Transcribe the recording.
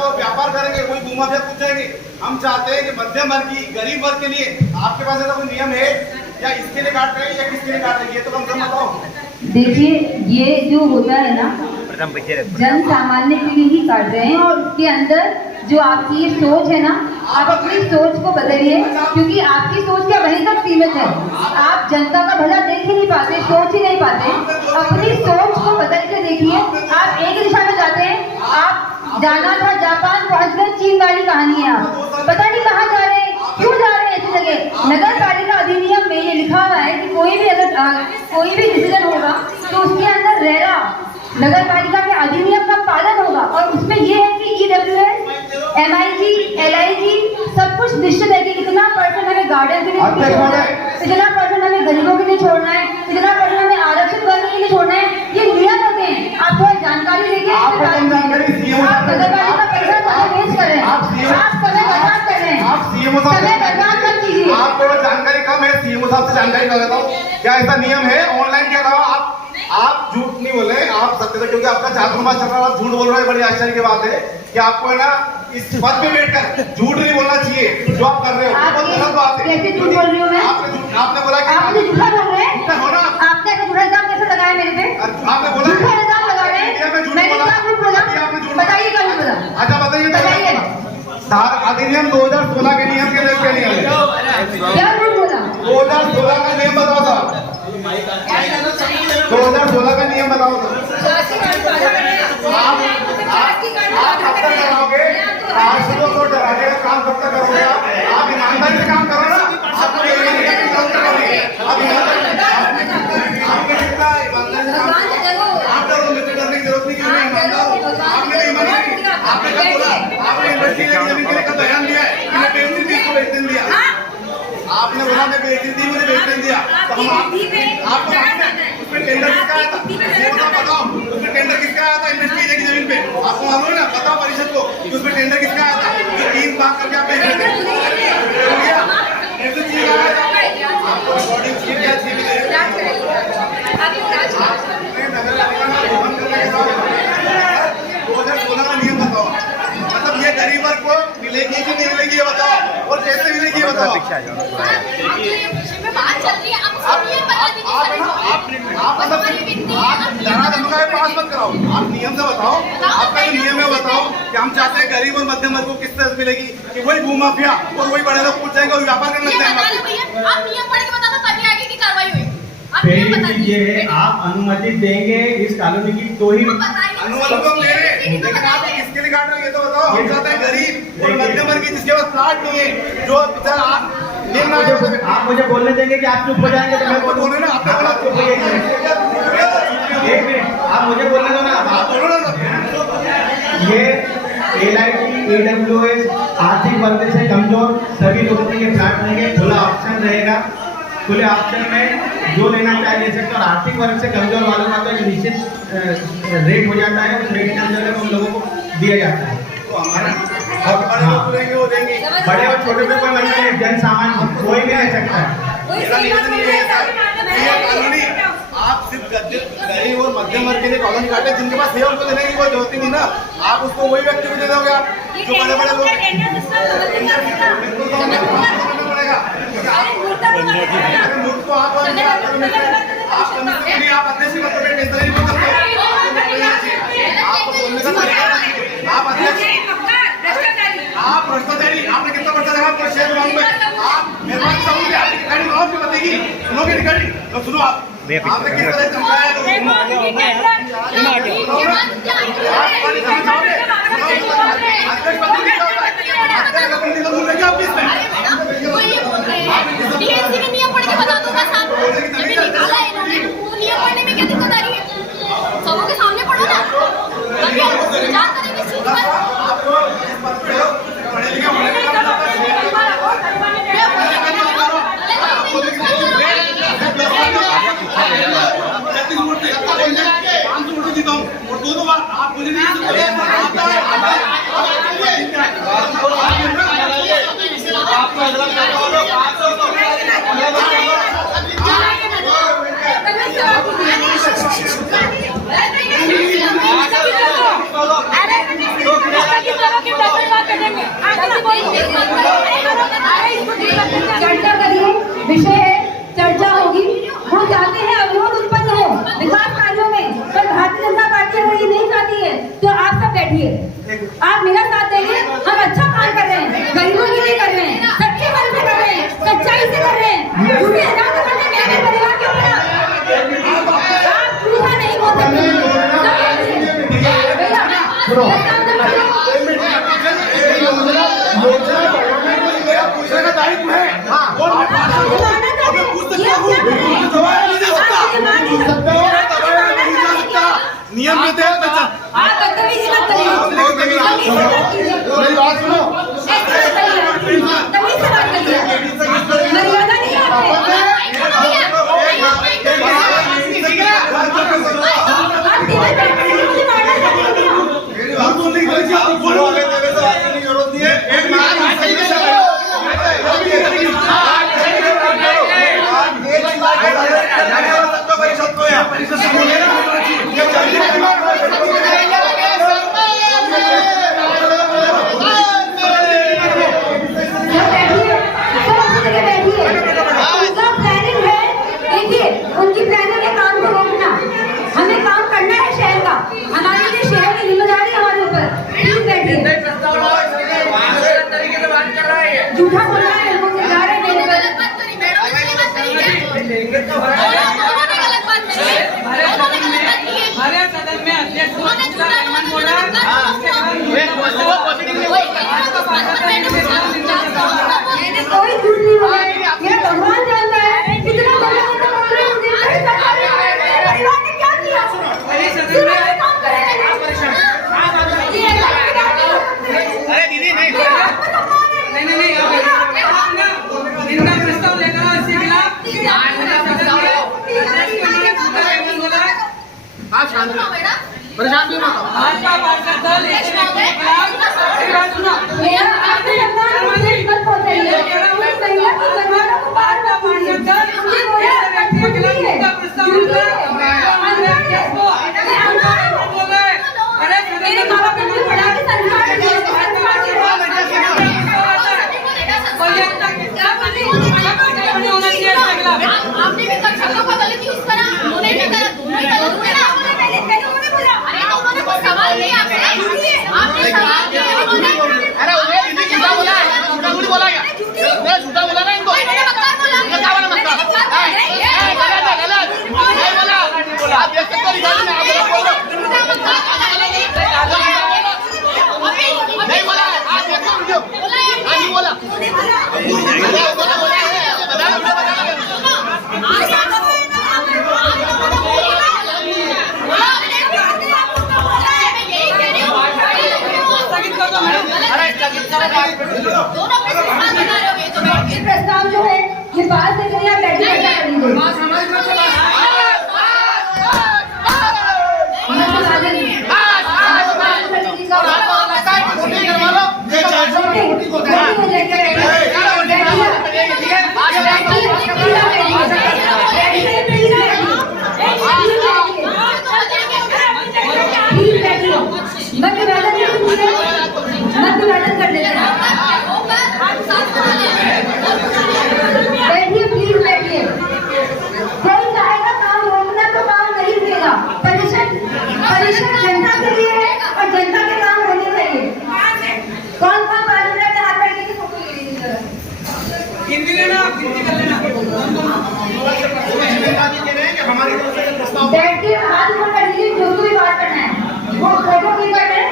तो व्यापार करेंगे, वही घूमा फिर पूछ जाएंगे। हम चाहते हैं कि मध्यम वर्ग की, गरीब वर्ग के लिए आपके पास ऐसा कोई नियम है या इसके लिए काट रहे हैं या किसके लिए काट रहे हैं, ये तो कम से कम बताओ। देखिए, ये जो होता है ना, जन सामान्य के लिए ही काट रहे हैं, और उसके अंदर जो आपकी ये सोच है ना, आप अपनी सोच को बदलिए, क्योंकि आपकी सोच क्या वहीं तक सीमित है। आप जनता का भला देख ही नहीं पाते, सोच ही नहीं पाते। अपनी सोच को बदल के देखिए। आप एक दिशा में जाते हैं, आप जाना था जापान, पहुंच गए चीन वाली कहानी है। आप पता नहीं कहाँ जा रहे हैं, क्यों जा रहे हैं ऐसी जगह। नगर पालिका अधिनियम में ये लिखा हुआ है कि कोई भी अगर कोई भी डिसीजन होगा तो उसके अंदर रेरा नगर पालिका के अधिनियम का पालन होगा, और उसमें ये है कि EWS, MIG, LIG सब कुछ निश्चित है कि कितना % हमें गार्डन के लिए छोड़ना है, कितना % हमें गरीबों के लिए छोड़ना है, कितना % हमें आरक्षित वर्ग के लिए छोड़ना है। ये नियम होते हैं। आप थोड़ा जानकारी लेके आप नगर पालिका पैसा समय वेस्ट कर रहे हैं, आप समय बर्बाद कर रहे हैं, समय बर्बाद मत कीजिए। आपको जानकारी कम है, सीएमओ साहब से जानकारी कर लेता हूँ। क्या ऐसा नियम है ऑनलाइन के अलावा? आप झूठ नहीं बोले, आप सत्य से, क्योंकि आपका चातुर्मास चल रहा है, आप झूठ बोल रहे हैं। बड़ी आश्चर्य की बात है कि आपको है ना इस पद पे बैठकर झूठ नहीं बोलना चाहिए। जो आप कर रहे हो बहुत गलत बात है। कैसे झूठ बोल रही हूँ मैं? आपने बोला कि आप मुझे झूठा बोल रहे हैं। हो ना, आपने झूठा इल्जाम कैसे लगाया मेरे पे? आपने बोला झूठा इल्जाम लगा रहे हैं। मैंने क्या झूठ बोला? बताइए क्या झूठ बोला? अच्छा बताइए। अधिनियम 2016 के नियम के क्या नियम है? क्या झूठ बोला? 2016 का नियम बताओ था। 2016 का नियम बताओ था। आप कब तक कराओगे? पार्षदों को डराने का काम कब तक करोगे? आप ईमानदारी से काम करो ना। आपको आपने कितना ईमानदारी से काम करो। आप डरो, मुझे डरने की जरूरत नहीं कि मैं ईमानदार हूँ। आपने ईमानदारी, आपने क्या बोला? आपने इन्वेस्टिगेशन के लिए का बयान दिया है कि मैं बेचती थी, इसको बेचने दिया। आपने बोला मैं बेचती थी, मुझे बेचने दिया। तो हम आपको उसमें टेंडर किसका आया था? ये बताओ, उसमें टेंडर किसका आया था इन्वेस्टिगेशन की जमीन पे? आपको मालूम है ना? बताओ परिषद को कि उसमें टेंडर किसका आया था? जो 3 लाख करके आप बेच रहे थे, ऐसे चीज आया था। आपको रिकॉर्डिंग चाहिए, क्या चाहिए? नगर पालिका में भवन करने के बाद 2016 का नियम बताओ। मतलब ये गरीब वर्ग को मिलेगी कि नहीं मिलेगी ये बताओ, और कैसे मिलेगी ये बताओ। पास मत कराओ, आप नियम से बताओ। आपका जो नियम है बताओ कि हम चाहते हैं गरीब और मध्यम वर्ग को किस तरह से मिलेगी कि वही भूमाफिया और वही बड़े लोग पूछ जाएंगे और व्यापार करने लग जाएंगे। पहली चीज ये है, आप अनुमति देंगे इस कॉलोनी की तो ही अनुमति तो ले रहे हैं, लेकिन आप किसके लिए काट रहे हैं ये तो बताओ। हम चाहते हैं गरीब और मध्यम वर्ग की जिसके पास प्लाट नहीं है, जो आप मुझे बोलने देंगे कि आप चुप हो जाएंगे तो मैं बोल रहे ना। आपने बोला चुप हो जाएंगे। एक मिनट आप मुझे बोलने दो ना। आप बोलो ना। ये LIG, EWS आर्थिक वर्ग से कमजोर सभी लोगों के लिए फ्लैट रहेंगे, खुला ऑप्शन रहेगा। खुले ऑप्शन में जो लेना चाहे ले सकते, और आर्थिक वर्ग से कमजोर वालों का तो एक निश्चित रेट हो जाता है, उस रेट के अंदर उन लोगों को दिया जाता है। तो हमारा बड़े लोग देंगे, वो देंगे। बड़े और छोटे पे कोई मतलब नहीं, जन सामान्य कोई भी ले सकता है। आप सिर्फ गरीब और मध्यम वर्ग के लिए कॉलोनी काटे, जिनके पास है उनको देने की कोई जरूरत नहीं ना। आप उसको वही व्यक्ति को दे दोगे, आप जो बड़े बड़े लोग आप भ्रष्टाचारी, आपने कितना भ्रष्टाचार आपको शेयर मालूम है? आप मेरे पास समझिए, आपकी रिकॉर्डिंग और क्यों बताएगी? सुनोगे रिकॉर्डिंग तो सुनो। आपने किस तरह समझाया नियम पढ़ के बता दूंगा साहब, निकाला है इन्होंने, नियम पढ़ने में क्या दिक्कत आ रही है? सबों के सामने पढ़ो ना, तभी आपको विचार करेंगे इस चीज पर। आप मुझे नहीं आपके पैसे बात करेंगे जल्दी बोलिए चर्चा करिए, विषय है, चर्चा होगी। हम चाहते हैं अवरोध उत्पन्न हो विकास कार्यों में, पर भारतीय जनता पार्टी अगर ये नहीं चाहती है तो आप सब बैठिए, आप मेरा साथ देंगे। हम अच्छा काम कर रहे हैं, गरीबों के लिए कर रहे हैं, सच्चे मन से कर रहे हैं, सच्चाई से कर रहे हैं। झूठे इल्जाम लगाने मेरे परिवार के ऊपर आप झूठा नहीं बोल सकते। दूसरे का दायित्व है। नियम के तहत आप बदतमीजी मत करिए, मेरी बात सुनो। तमीज से बात करिए, मर्यादा नहीं है आपको। आप टेबल पे बैठकर मुझे मारना चाहते हैं क्या? मेरी बात सुनने की बोलो आगे देवे से बात करने की जरूरत नहीं है। एक मिनट परिषद को या परिषद से बोले ना ये उनकी प्लानिंग है काम को रोकना। हमें काम करना है शहर का, हमारे लिए शहर की जिम्मेदारी हमारे ऊपर। प्लीज बैठिए। झूठा बोल रहा है, लोगों से जा रहे हैं मेरे पर। हमारे सदन में अध्यक्ष मैंने कोई झूठ नहीं बोला है, मेरा भगवान जानता है कितना बोल रहे हैं मुझे। परिवार ने क्या किया? काम करेंगे। अरे दीदी नहीं इनका प्रस्ताव लेकर आओ, इसके खिलाफ परेशान क्यों ना भाजपा पार्षद दल एक के खिलाफ सुनो मेरा आपसे लगता है मुझे मत पहुंचाइए। मैं महिला की परिवारों को बार बार पार्षद दल मुझे बोला व्यक्ति के खिलाफ इनका प्रस्ताव लेकर बोल रहे हैं। अरे मेरे माँ बाप ने मुझे पढ़ा के संस्कार दिए। आपने भी कक्षा का गलत यूज करा, उन्होंने भी करा, दोनों गलत करा। अरे तो उन्होंने कोई सवाल नहीं आपसे, आपने सवाल किया उन्होंने। अरे उन्हें हिंदी झूठा बोला है, झूठा बोला क्या? मैं झूठा बोला ना इनको। मैंने मक्कार बोला, क्या बोला मक्कार? गलत नहीं बोला। आप देख सकते हो रिकॉर्डिंग में, आप गलत बोल रहे हो। नहीं बोला, आप देखो वीडियो। नहीं बोला। ये प्रस्ताव जो है ये बात से करिए, आप बैठे चर्चा करेंगे। मतविभाजन कर देते हैं। बैठिए, प्लीज बैठिए। कोई चाहेगा काम रोकना तो काम नहीं रुकेगा। परिषद जनता के लिए है और जनता के काम होने चाहिए। कौन कौन पार्लियामेंट में हाथ बैठने की फोटो ले लीजिए। हिंदी लेना, हिंदी कर लेना। बैठ के हाथ ऊपर कर लीजिए, जो भी बात करना है वो फोटो क्लिक कर लें।